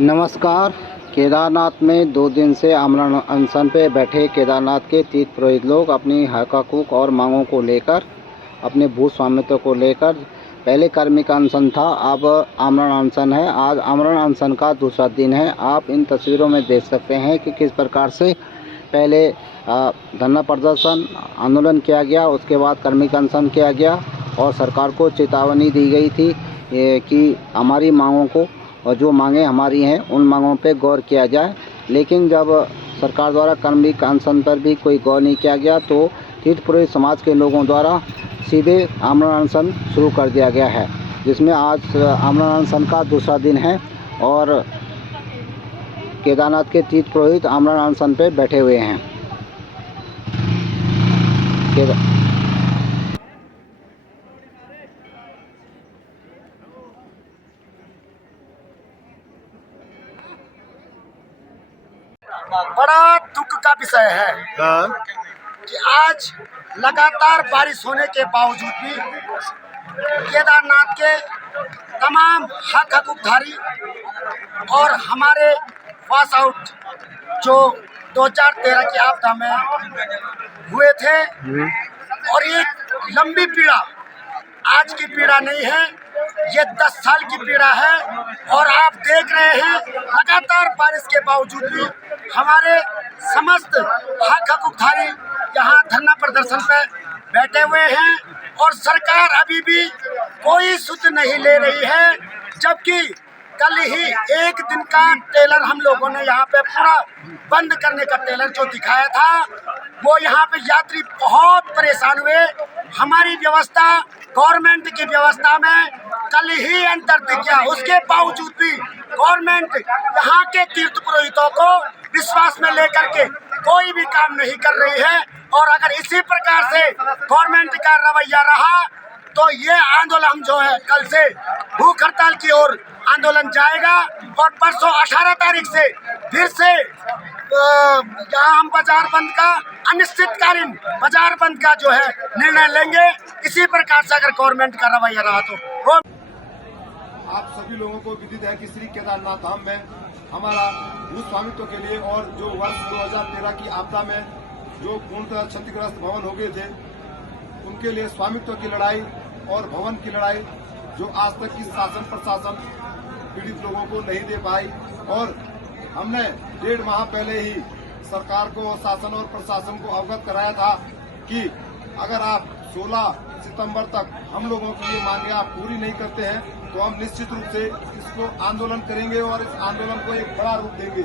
नमस्कार। केदारनाथ में 2 दिन से आमरण अनशन पे बैठे केदारनाथ के तीर्थ पुरोहित लोग अपनी हक हकूक़ और मांगों को लेकर, अपने भू स्वामित्व को लेकर, पहले कर्मिक अनशन था, अब आमरण अनशन है। आज आमरण अनशन का दूसरा दिन है। आप इन तस्वीरों में देख सकते हैं कि किस प्रकार से पहले धरना प्रदर्शन आंदोलन किया गया, उसके बाद कर्मिक अनशन किया गया और सरकार को चेतावनी दी गई थी कि हमारी मांगों को और जो मांगें हमारी हैं उन मांगों पे गौर किया जाए। लेकिन जब सरकार द्वारा कर्मिक अनशन पर भी कोई गौर नहीं किया गया तो तीर्थ पुरोहित समाज के लोगों द्वारा सीधे आमरण अनशन शुरू कर दिया गया है, जिसमें आज आमरण अनशन का दूसरा दिन है और केदारनाथ के तीर्थ पुरोहित आमरण अनशन पे बैठे हुए हैं। बड़ा दुख का विषय है कि आज लगातार बारिश होने के बावजूद भी केदारनाथ के तमाम हक हकूकधारी और हमारे पास आउट जो 2013 की आपदा में हुए थे और एक लंबी पीड़ा, आज की पीड़ा नहीं है, ये 10 साल की पीड़ा है। और आप देख रहे हैं लगातार बारिश के बावजूद भी हमारे समस्त हक हकूकधारी यहाँ धरना प्रदर्शन पे बैठे हुए हैं और सरकार अभी भी कोई सुध नहीं ले रही है। जबकि कल ही एक दिन का टेलर हम लोगों ने यहाँ पे पूरा बंद करने का टेलर जो दिखाया था, वो यहाँ पे यात्री बहुत परेशान हुए। हमारी व्यवस्था, गवर्नमेंट की व्यवस्था में कल ही अंतर दिख गया। उसके बावजूद भी गवर्नमेंट यहाँ के तीर्थ पुरोहितों को विश्वास में लेकर के कोई भी काम नहीं कर रही है। और अगर इसी प्रकार से गवर्नमेंट का रवैया रहा तो ये आंदोलन जो है कल से भूख हड़ताल की ओर आंदोलन जाएगा और परसों 18 तारीख से फिर से यहाँ हम बाजार बंद का, अनिश्चितकालीन बाजार बंद का जो है निर्णय लेंगे। इसी प्रकार से अगर गवर्नमेंट का रवैया रहा तो आप सभी लोगों को विदित है कि श्री केदारनाथ धाम में हमारा भू स्वामित्व के लिए और जो वर्ष 2013 की आपदा में जो पूर्णतः क्षतिग्रस्त भवन हो गए थे, उनके लिए स्वामित्व की लड़ाई और भवन की लड़ाई जो आज तक की शासन प्रशासन पीड़ित लोगों को नहीं दे पाई। और हमने 1.5 माह पहले ही सरकार को, शासन और प्रशासन को अवगत कराया था कि अगर आप 16 सितंबर तक हम लोगों की ये मांगे आप पूरी नहीं करते हैं तो हम निश्चित रूप से इसको आंदोलन करेंगे और इस आंदोलन को एक बड़ा रूप देंगे।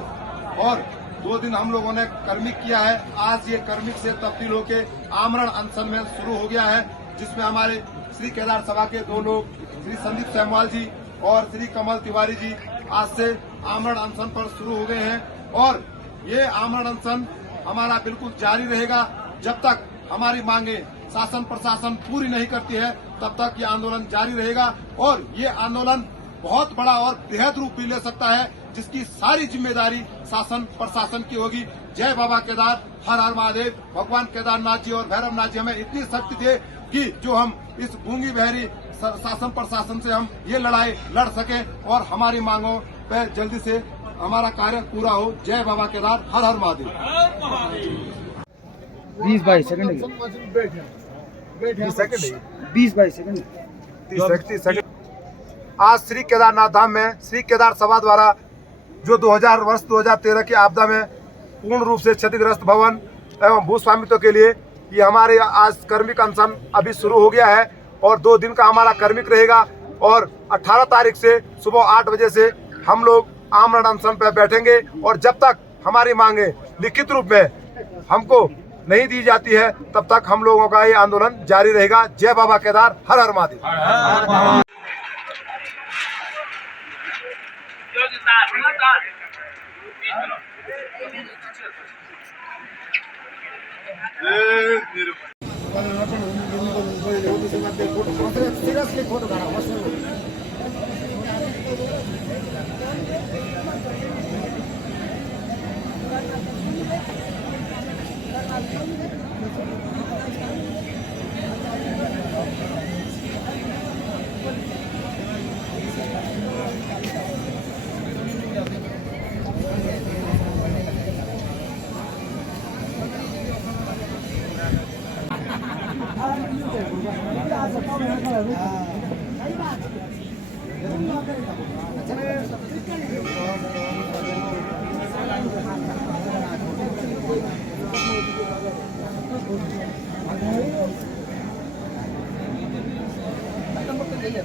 और 2 दिन हम लोगों ने कर्मिक किया है। आज ये कर्मिक से तब्दील होकर आमरण अनशन में शुरू हो गया है, जिसमें हमारे श्री केदार सभा के 2 लोग, श्री संदीप सेमवाल जी और श्री कमल तिवारी जी, आज से आमरण अनशन पर शुरू हो गए हैं। और ये आमरण अनशन हमारा बिल्कुल जारी रहेगा जब तक हमारी मांगे शासन प्रशासन पूरी नहीं करती है, तब तक ये आंदोलन जारी रहेगा। और ये आंदोलन बहुत बड़ा और बृहद रूप भी ले सकता है, जिसकी सारी जिम्मेदारी शासन प्रशासन की होगी। जय बाबा केदार, हर हर महादेव। भगवान केदारनाथ जी और भैरवनाथ जी हमें इतनी शक्ति दे कि जो हम इस गूंगी बहरी शासन प्रशासन से हम ये लड़ाई लड़ सके और हमारी मांगों पे जल्दी से हमारा कार्य पूरा हो। जय बाबा केदार, हर हर महादेव। 20-22 second 20-22 second 30 second. आज श्री केदारनाथ धाम में श्री केदार सभा द्वारा जो 2013 की आपदा में पूर्ण रूप से क्षतिग्रस्त भवन एवं भू स्वामित्व के लिए ये हमारे आज कर्मिक अनशन अभी शुरू हो गया है और 2 दिन का हमारा कर्मिक रहेगा। और 18 तारीख से सुबह 8 बजे से हम लोग आमरण अनशन पर बैठेंगे और जब तक हमारी मांगे लिखित रूप में हमको नहीं दी जाती है तब तक हम लोगों का ये आंदोलन जारी रहेगा। जय बाबा केदार, हर हर महादेव। उनका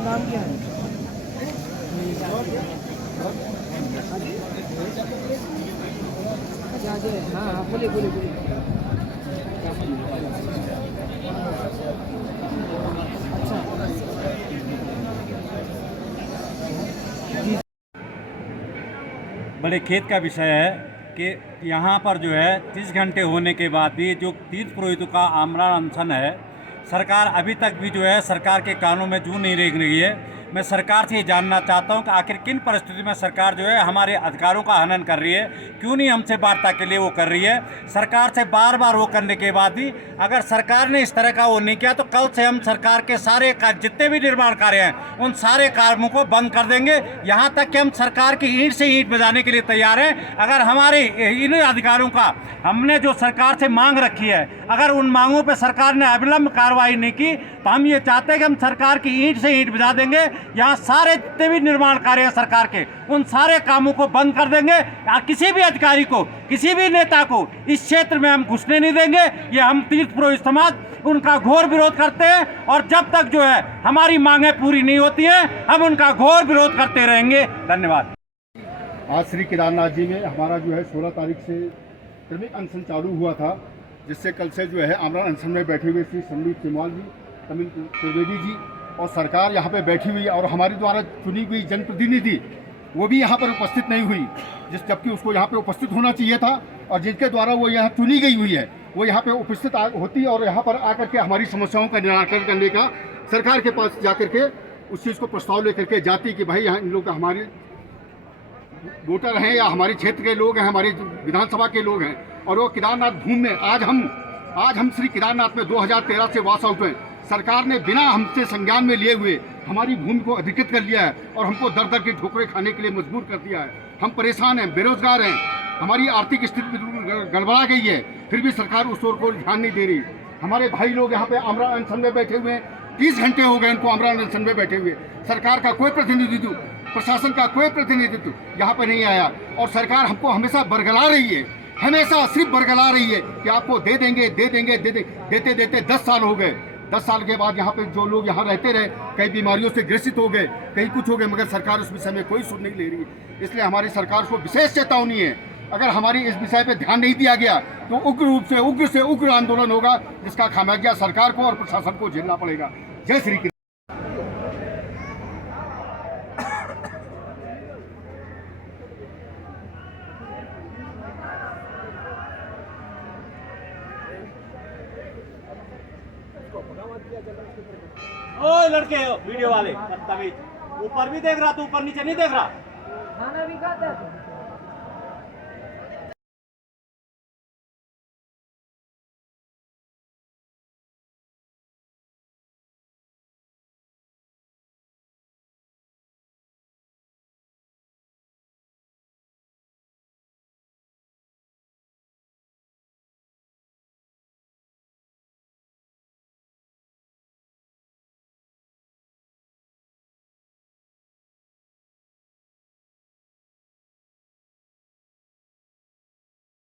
नाम क्या है? हाँ हाँ बोलिए बोलिए बोलिए। बड़े खेत का विषय है कि यहाँ पर जो है 30 घंटे होने के बाद भी जो तीर्थ पुरोहितों का आमरण अनशन है, सरकार अभी तक भी जो है सरकार के कानों में जू नहीं रेंग रही है। मैं सरकार से ये जानना चाहता हूँ कि आखिर किन परिस्थिति में सरकार जो है हमारे अधिकारों का हनन कर रही है, क्यों नहीं हमसे वार्ता के लिए वो कर रही है। सरकार से बार बार वो करने के बाद भी अगर सरकार ने इस तरह का वो नहीं किया तो कल से हम सरकार के सारे जितने भी निर्माण कार्य हैं उन सारे कार्यों को बंद कर देंगे। यहाँ तक कि हम सरकार की ईंट से ईंट बजाने के लिए तैयार हैं। अगर हमारे इन अधिकारों का हमने जो सरकार से मांग रखी है, अगर उन मांगों पर सरकार ने अविलंब कार्रवाई नहीं की तो हम ये चाहते हैं कि हम सरकार की ईंट से ईंट बजा देंगे। यहाँ सारे जितने भी निर्माण कार्य हैं सरकार के, उन सारे कामों को बंद कर देंगे। किसी भी अधिकारी को, किसी भी नेता को इस क्षेत्र में हम घुसने नहीं देंगे। ये हम तीर्थ पुरोहित समाज उनका घोर विरोध करते हैं और जब तक जो है हमारी मांगें पूरी नहीं होती हैं हम उनका घोर विरोध करते रहेंगे। धन्यवाद। आज श्री केदारनाथ जी में हमारा जो है 16 तारीख से क्रमिक अनशन चालू हुआ था, जिससे कल से जो है आमरण अनशन में बैठे हुए श्री संदीप सेमवाल जी, तमिल त्रिवेदी जी और सरकार यहाँ पे बैठी हुई और हमारे द्वारा चुनी हुई जनप्रतिनिधि वो भी यहाँ पर उपस्थित नहीं हुई, जबकि उसको यहाँ पे उपस्थित होना चाहिए था। और जिनके द्वारा वो यहाँ चुनी गई हुई है वो यहाँ पे उपस्थित होती और यहाँ पर आकर के हमारी समस्याओं का निराकरण करने का सरकार के पास जाकर के उस चीज़ को प्रस्ताव लेकर के जाती कि भाई यहाँ इन लोग हमारे वोटर हैं या हमारे क्षेत्र के लोग हैं, हमारे विधानसभा के लोग हैं और वो केदारनाथ भूमि में आज हम श्री केदारनाथ में 2013 से वॉश आउट हैं। सरकार ने बिना हमसे संज्ञान में लिए हुए हमारी भूमि को अधिकृत कर लिया है और हमको दर दर के ठोकरें खाने के लिए मजबूर कर दिया है। हम परेशान हैं, बेरोजगार हैं, हमारी आर्थिक स्थिति गड़बड़ा गई है, फिर भी सरकार उस ओर को ध्यान नहीं दे रही। हमारे भाई लोग यहाँ पे आमरण अनशन में बैठे हुए हैं, 30 घंटे हो गए उनको आमरण अनशन में बैठे हुए। सरकार का कोई प्रतिनिधित्व, प्रशासन का कोई प्रतिनिधित्व यहाँ पर नहीं आया और सरकार हमको हमेशा बरगला रही है, हमेशा सिर्फ बरगला रही है कि आपको दे देंगे देते देते 10 साल हो गए। 10 साल के बाद यहाँ पे जो लोग यहाँ रहते रहे, कई बीमारियों से ग्रसित हो गए, कहीं कुछ हो गए, मगर सरकार उस विषय में कोई सुध नहीं ले रही है। इसलिए हमारी सरकार को विशेष चेतावनी है, अगर हमारी इस विषय पे ध्यान नहीं दिया गया तो उग्र से उग्र आंदोलन होगा, जिसका खामियाजा सरकार को और प्रशासन को झेलना पड़ेगा। जय श्री कृष्ण। ओए लड़के वीडियो वाले बदतमीज, ऊपर भी देख रहा, तू ऊपर नीचे नहीं देख रहा। खाना भी खाता है।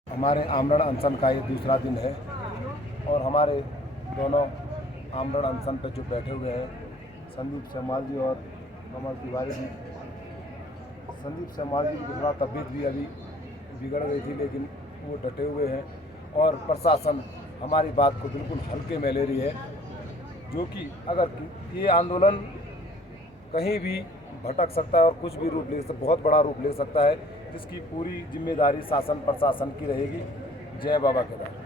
हमारे आमरण अनशन का ये दूसरा दिन है और हमारे दोनों आमरण अनशन पर जो बैठे हुए हैं संदीप सेमवाल जी और कमल तिवारी जी। संदीप सेमवाल जी की थोड़ा तबीयत भी अभी बिगड़ गई थी, लेकिन वो डटे हुए हैं और प्रशासन हमारी बात को बिल्कुल हल्के में ले रही है, जो कि अगर ये आंदोलन कहीं भी भटक सकता है और कुछ भी रूप ले सकता, बहुत बड़ा रूप ले सकता है, जिसकी पूरी जिम्मेदारी शासन प्रशासन की रहेगी। जय बाबा केदार।